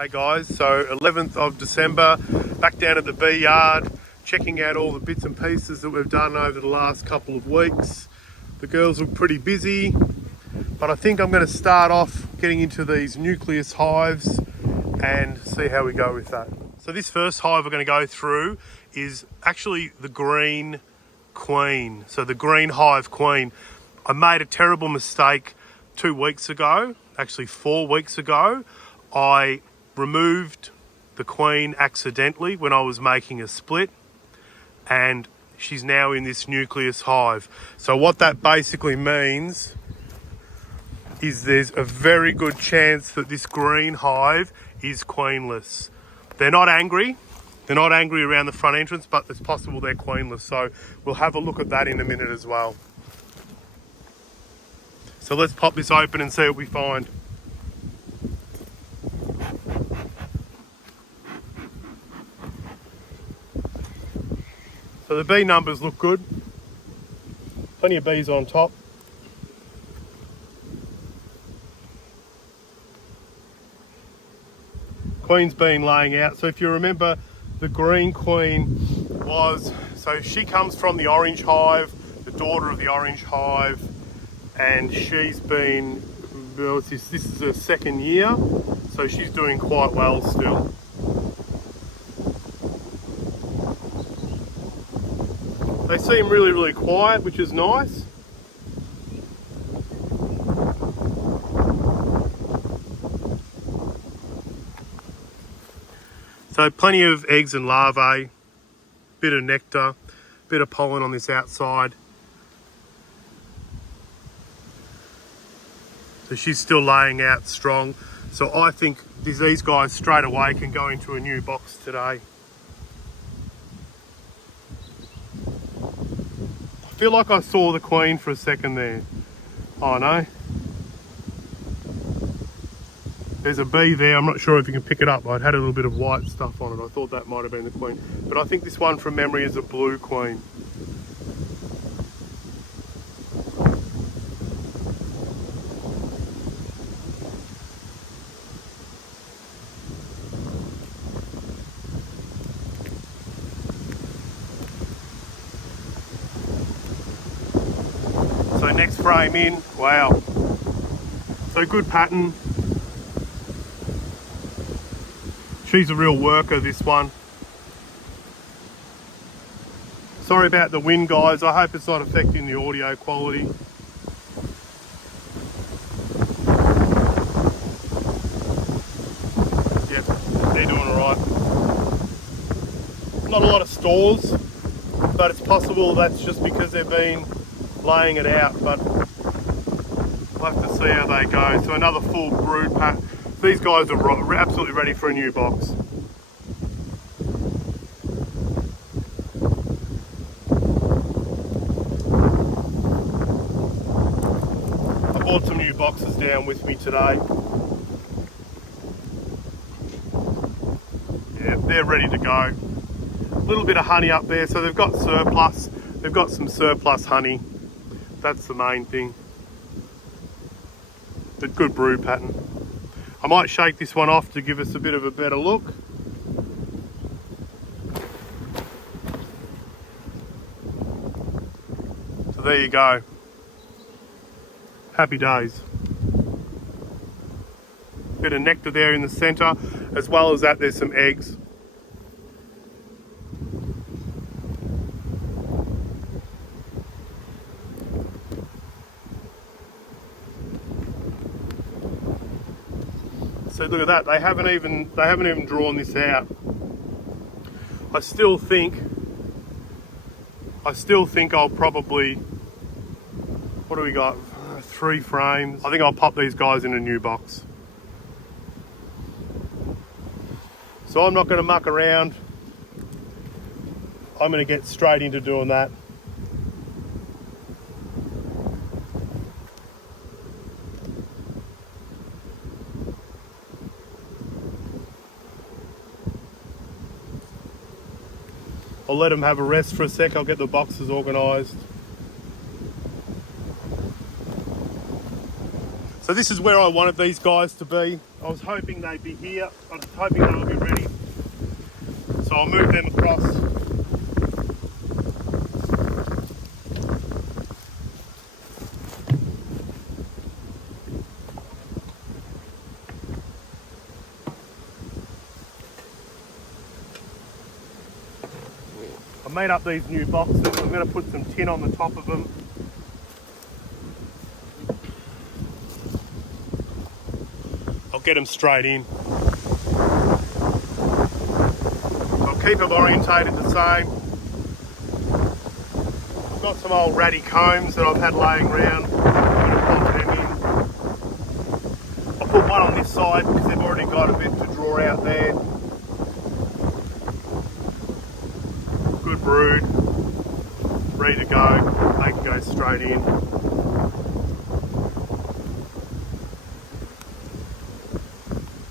Hey guys, so 11th of December, back down at the bee yard, checking out all the bits and pieces that we've done over the last couple of weeks. The girls look pretty busy, but I think I'm going to start off getting into these nucleus hives and see how we go with that. So this first hive we're going to go through is actually the green queen. So the green hive queen. I made a terrible mistake 2 weeks ago, actually 4 weeks ago. I removed the queen accidentally when I was making a split, and she's now in this nucleus hive. So what that basically means is there's a very good chance that this green hive is queenless. They're not angry around the front entrance, but it's possible they're queenless. So we'll have a look at that in a minute as well. So let's pop this open and see what we find. So the bee numbers look good. Plenty of bees on top. Queen's been laying out. So if you remember, the green queen so she comes from the orange hive, the daughter of the orange hive, and she's been, this is her second year, so she's doing quite well still. They seem really, really quiet, which is nice. So plenty of eggs and larvae, bit of nectar, bit of pollen on this outside. So she's still laying out strong. So I think these guys straight away can go into a new box today. I feel like I saw the queen for a second there. Oh no. There's a bee there. I'm not sure if you can pick it up. I'd had a little bit of white stuff on it. I thought that might have been the queen. But I think this one from memory is a blue queen. So next frame in, wow. So good pattern. She's a real worker, this one. Sorry about the wind, guys. I hope it's not affecting the audio quality. Yep, they're doing all right. Not a lot of stores, but it's possible that's just because they've been laying it out, but we'll have to see how they go. So another full brood pack. These guys are absolutely ready for a new box. I bought some new boxes down with me today. Yeah, they're ready to go. A little bit of honey up there, so they've got surplus. They've got some surplus honey. That's the main thing. The good brood pattern. I might shake this one off to give us a bit of a better look. So there you go. Happy days. Bit of nectar there in the centre. As well as that, there's some eggs. So look at that, they haven't even drawn this out. I still think I'll probably, what do we got? 3 frames. I think I'll pop these guys in a new box. So I'm not going to muck around. I'm going to get straight into doing that. I'll let them have a rest for a sec. I'll get the boxes organised. So this is where I wanted these guys to be. I was hoping they'd be here. I was hoping they would be ready. So I'll move them across. I made up these new boxes. I'm going to put some tin on the top of them. I'll get them straight in. I'll keep them orientated the same. I've got some old ratty combs that I've had laying around. I'm going to plonk them in. I'll put one on this side because they've already got a bit to draw out there. Good brood, ready to go. They can go straight in.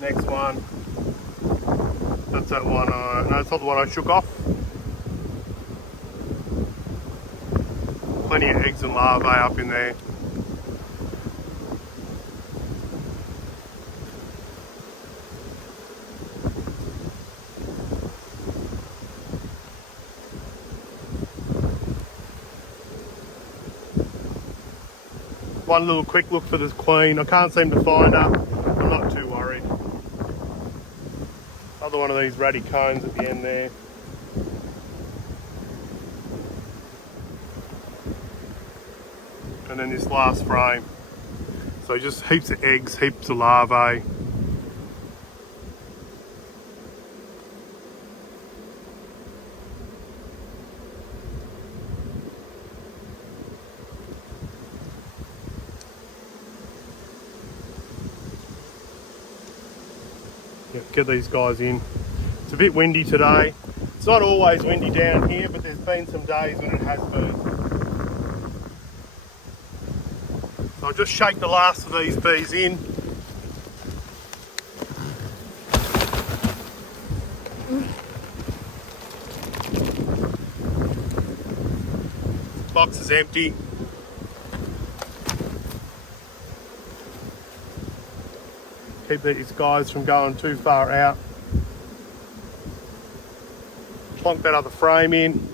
Next one. That's that one. No, it's not the one I shook off. Plenty of eggs and larvae up in there. One little quick look for this queen. I can't seem to find her. I'm not too worried. Another one of these ratty cones at the end there. And then this last frame. So just heaps of eggs, heaps of larvae. Get these guys in. It's a bit windy today. It's not always windy down here, but there's been some days when it has been. So I'll just shake the last of these bees in. Box is empty. Keep these guys from going too far out. Plonk that other frame in.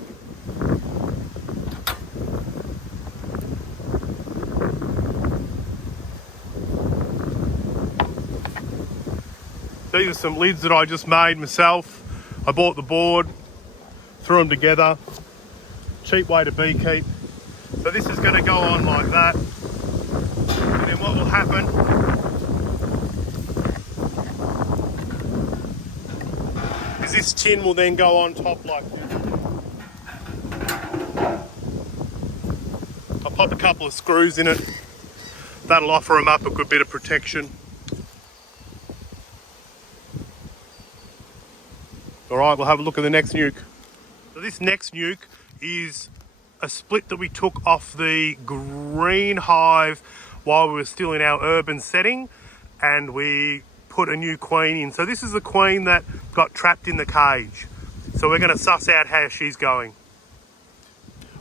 These are some lids that I just made myself. I bought the board, threw them together. Cheap way to beekeep. So this is going to go on like that. And then what will happen is this tin will then go on top like this. I'll pop a couple of screws in it. That'll offer them up a good bit of protection. All right, we'll have a look at the next nuke. So this next nuke is a split that we took off the green hive while we were still in our urban setting, and we put a new queen in. So this is the queen that got trapped in the cage. So we're going to suss out how she's going.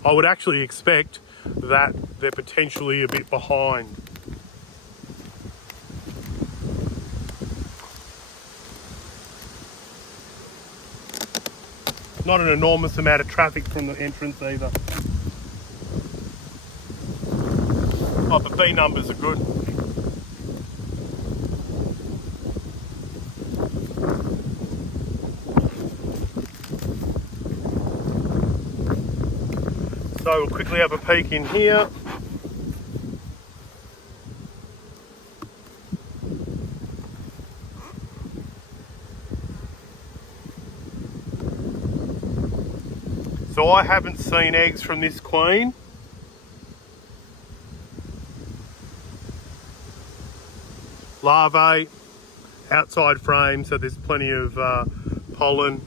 I would actually expect that they're potentially a bit behind. Not an enormous amount of traffic from the entrance either. Oh, the bee numbers are good. So we'll quickly have a peek in here. So I haven't seen eggs from this queen. Larvae, outside frame, so there's plenty of pollen.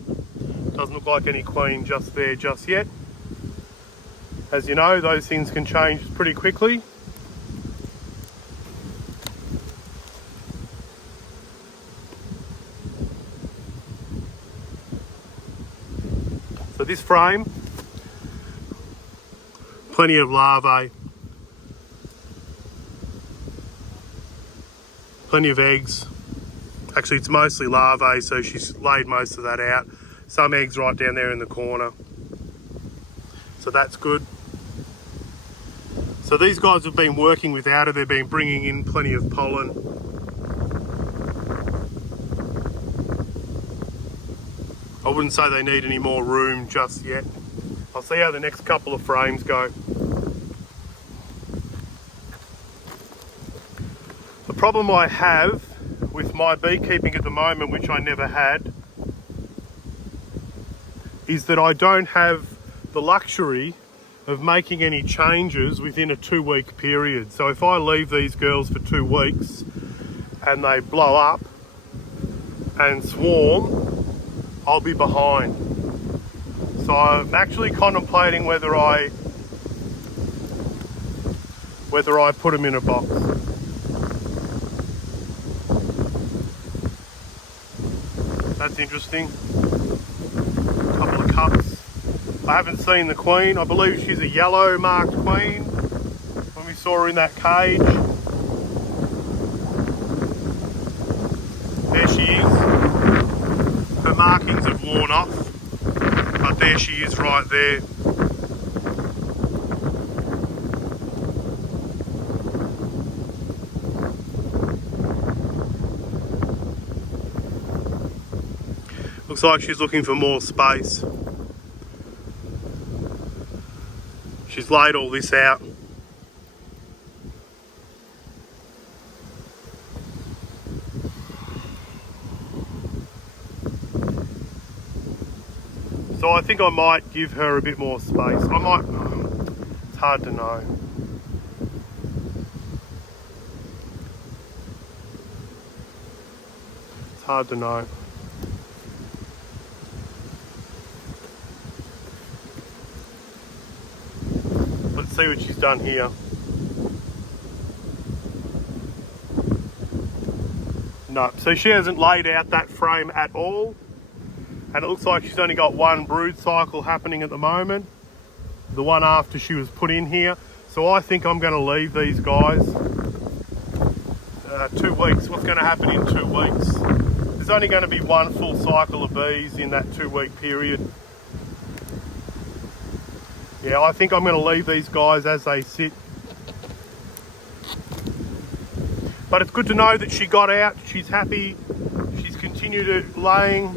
Doesn't look like any queen just there just yet. As you know, those things can change pretty quickly. So this frame, plenty of larvae. Plenty of eggs. Actually, it's mostly larvae, so she's laid most of that out. Some eggs right down there in the corner. So that's good. So these guys have been working without her. They've been bringing in plenty of pollen. I wouldn't say they need any more room just yet. I'll see how the next couple of frames go. The problem I have with my beekeeping at the moment, which I never had, is that I don't have the luxury of making any changes within a 2-week period. So if I leave these girls for 2 weeks and they blow up and swarm, I'll be behind. So I'm actually contemplating whether I put them in a box. That's interesting. A couple of cups. I haven't seen the queen. I believe she's a yellow marked queen when we saw her in that cage. There she is. Her markings have worn off, but there she is right there. Looks like she's looking for more space. She's laid all this out. So I think I might give her a bit more space. I might, it's hard to know. It's hard to know. Let's see what she's done here. No, so she hasn't laid out that frame at all. And it looks like she's only got one brood cycle happening at the moment. The one after she was put in here. So I think I'm going to leave these guys 2 weeks. What's going to happen in 2 weeks? There's only going to be one full cycle of bees in that 2-week period. Yeah, I think I'm going to leave these guys as they sit. But it's good to know that she got out, she's happy, she's continued laying,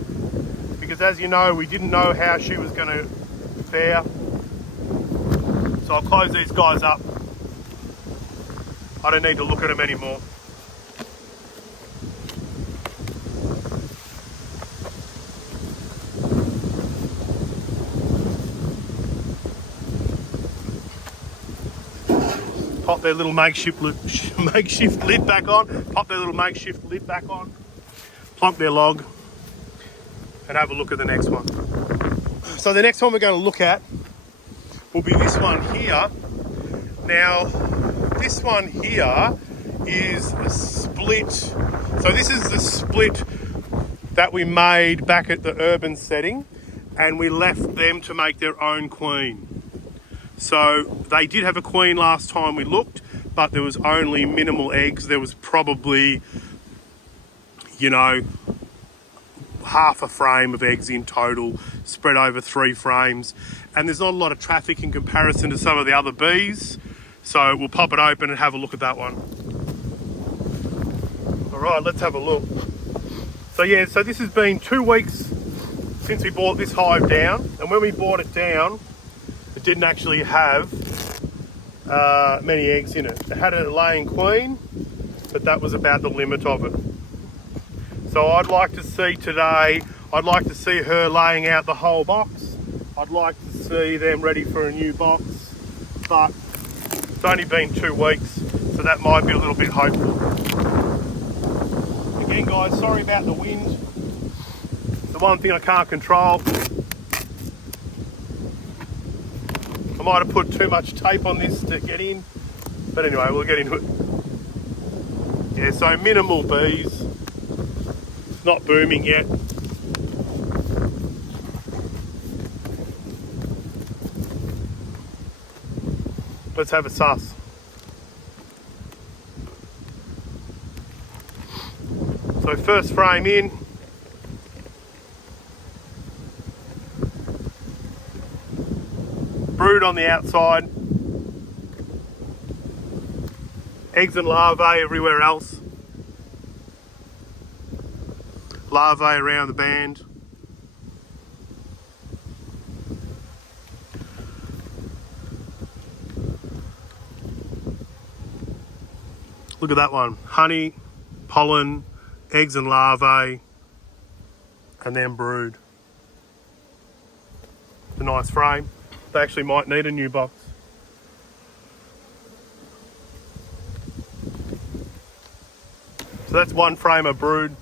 because as you know, we didn't know how she was going to fare. So I'll close these guys up. I don't need to look at them anymore. Pop their little makeshift lid back on. Pop their little makeshift lid back on. Plonk their log. And have a look at the next one. So the next one we're going to look at will be this one here. Now, this one here is a split. So this is the split that we made back at the urban setting, and we left them to make their own queen. So they did have a queen last time we looked, but there was only minimal eggs. There was probably, you know, half a frame of eggs in total, spread over 3 frames. And there's not a lot of traffic in comparison to some of the other bees. So we'll pop it open and have a look at that one. All right, let's have a look. So yeah, so this has been 2 weeks since we bought this hive down. And when we bought it down, it didn't actually have many eggs in it. It had a laying queen, but that was about the limit of it. So I'd like to see today, I'd like to see her laying out the whole box. I'd like to see them ready for a new box, but it's only been 2 weeks, so that might be a little bit hopeful. Again guys, sorry about the wind. The one thing I can't control. I might have put too much tape on this to get in, but anyway, we'll get into it. Yeah, so minimal bees. It's not booming yet. Let's have a suss. So first frame in. Brood on the outside. Eggs and larvae everywhere else. Larvae around the band. Look at that one. Honey, pollen, eggs and larvae, and then brood. It's a nice frame. They actually might need a new box. So that's one frame of brood.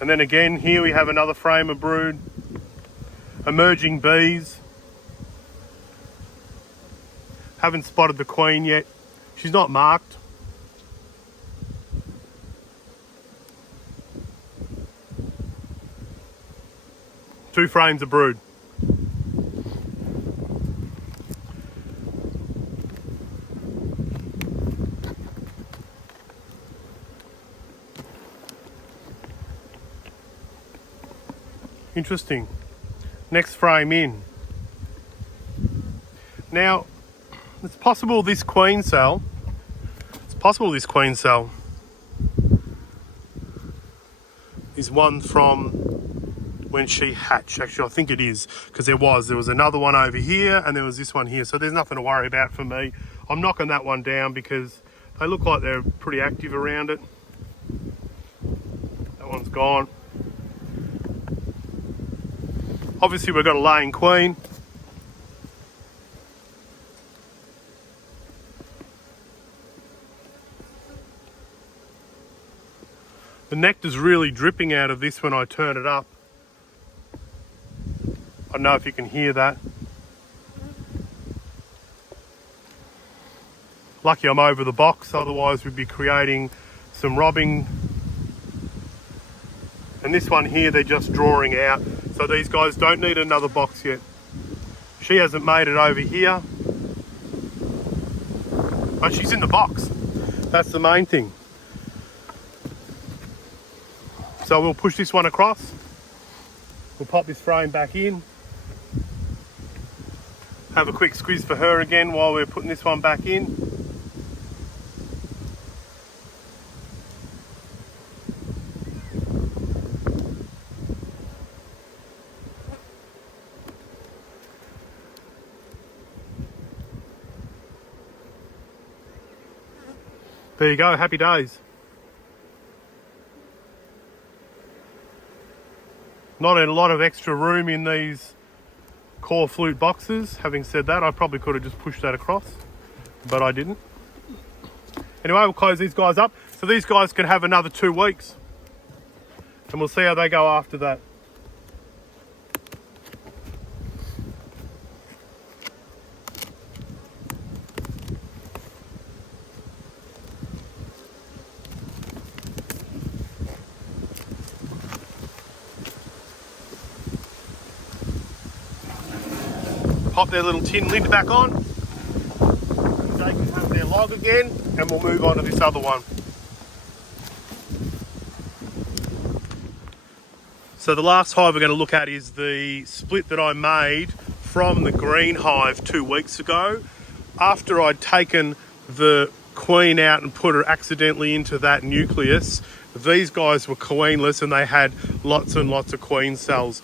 And then again, here we have another frame of brood. Emerging bees. Haven't spotted the queen yet. She's not marked. Two frames of brood. Interesting. Next frame in. Now, it's possible this queen cell is one from when she hatched. Actually, I think it is, because there was another one over here and there was this one here. So there's nothing to worry about for me. I'm knocking that one down because they look like they're pretty active around it. That one's gone. Obviously, we've got a laying queen. The nectar's really dripping out of this when I turn it up. I don't know if you can hear that. Lucky I'm over the box, otherwise we'd be creating some robbing. And this one here, they're just drawing out. So these guys don't need another box yet. She hasn't made it over here. But she's in the box. That's the main thing. So we'll push this one across. We'll pop this frame back in. Have a quick squeeze for her again while we're putting this one back in. There you go, happy days. Not a lot of extra room in these core flute boxes. Having said that, I probably could have just pushed that across, but I didn't. Anyway, we'll close these guys up. So these guys can have another 2 weeks and we'll see how they go after that. Pop their little tin lid back on. They can have their log again and we'll move on to this other one. So the last hive we're going to look at is the split that I made from the green hive 2 weeks ago. After I'd taken the queen out and put her accidentally into that nucleus, these guys were queenless and they had lots and lots of queen cells.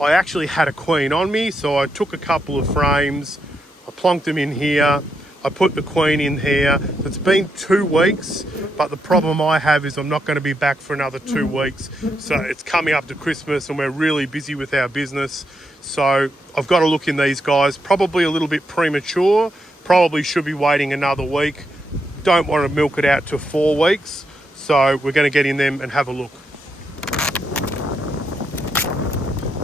I actually had a queen on me, so I took a couple of frames, I plonked them in here, I put the queen in here. It's been 2 weeks, but the problem I have is I'm not going to be back for another 2 weeks. So it's coming up to Christmas and we're really busy with our business. So I've got to look in these guys, probably a little bit premature, probably should be waiting another week. Don't want to milk it out to 4 weeks. So we're going to get in them and have a look.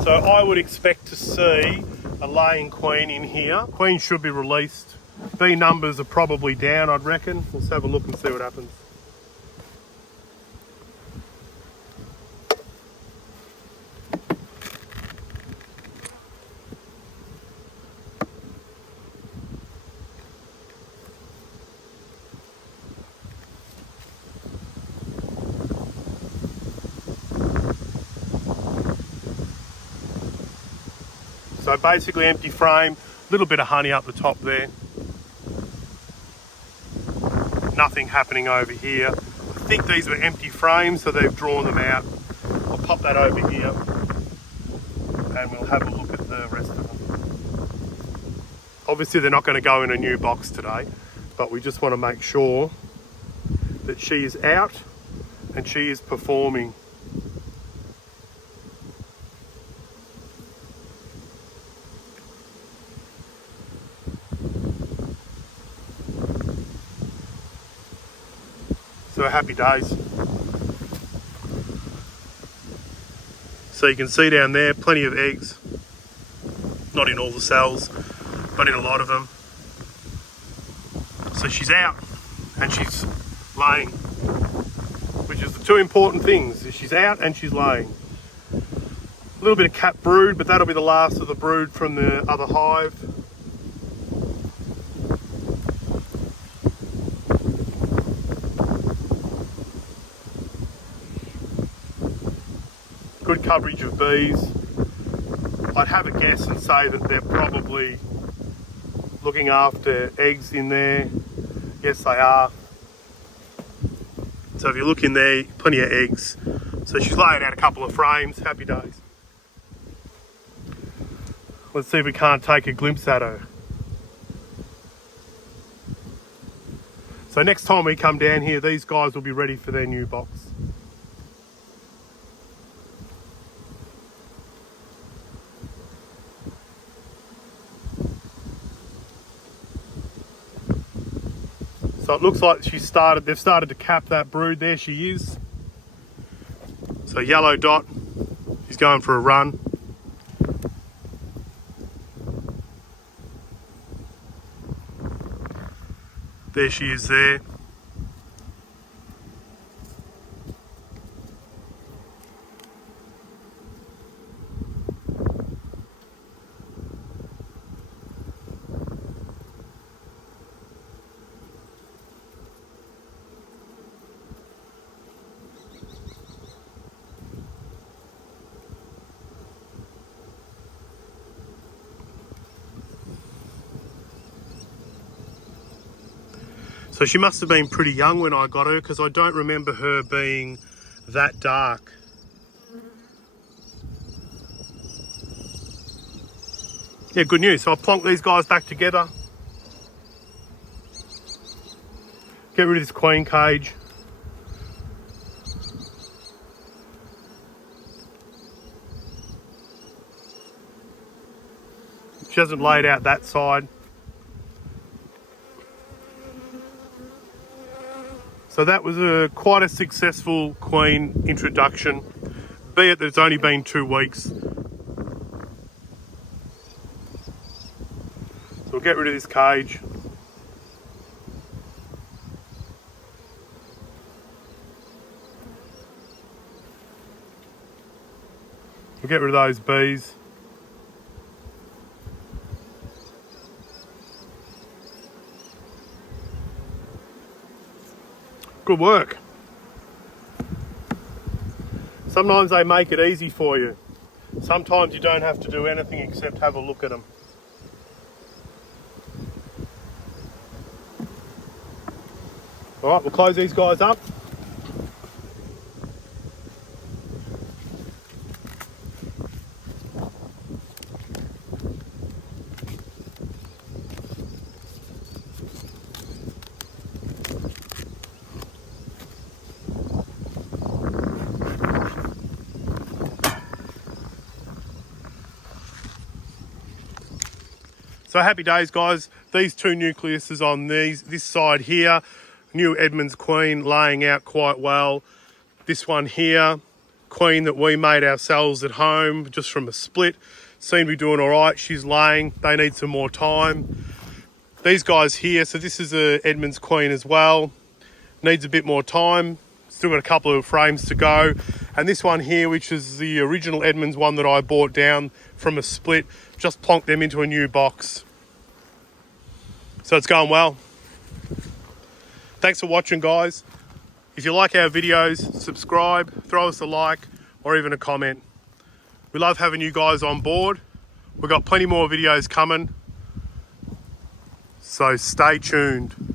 So I would expect to see a laying queen in here. Queen should be released. Bee numbers are probably down, I'd reckon. Let's have a look and see what happens. So basically empty frame, a little bit of honey up the top there. Nothing happening over here. I think these were empty frames, so they've drawn them out. I'll pop that over here and we'll have a look at the rest of them. Obviously they're not going to go in a new box today, but we just want to make sure that she is out and she is performing. So happy days. So you can see down there, plenty of eggs. Not in all the cells, but in a lot of them. So she's out and she's laying, which is the two important things. She's out and she's laying. A little bit of cap brood, but that'll be the last of the brood from the other hive. Good coverage of bees. I'd have a guess and say that they're probably looking after eggs in there. Yes, they are. So if you look in there, plenty of eggs. So she's laying out a couple of frames. Happy days. Let's see if we can't take a glimpse at her. So next time we come down here, these guys will be ready for their new box. So it looks like they've started to cap that brood. There she is. So yellow dot, she's going for a run. There she is there. So she must have been pretty young when I got her, because I don't remember her being that dark. Yeah, good news. So I'll plonk these guys back together. Get rid of this queen cage. She hasn't laid out that side. So that was quite a successful queen introduction, be it that it's only been 2 weeks. So we'll get rid of this cage. We'll get rid of those bees. Good work. Sometimes they make it easy for you. Sometimes you don't have to do anything except have a look at them. All right, we'll close these guys up. So happy days, guys. These 2 nucleuses on this side here, new Edmonds queen laying out quite well. This one here, queen that we made ourselves at home just from a split, seem to be doing all right. She's laying, they need some more time. These guys here, so this is a Edmonds queen as well, needs a bit more time. Still got a couple of frames to go. And this one here, which is the original Edmonds one that I bought down from a split, just plonked them into a new box. So it's going well. Thanks for watching, guys. If you like our videos, subscribe, throw us a like, or even a comment. We love having you guys on board. We've got plenty more videos coming, so stay tuned.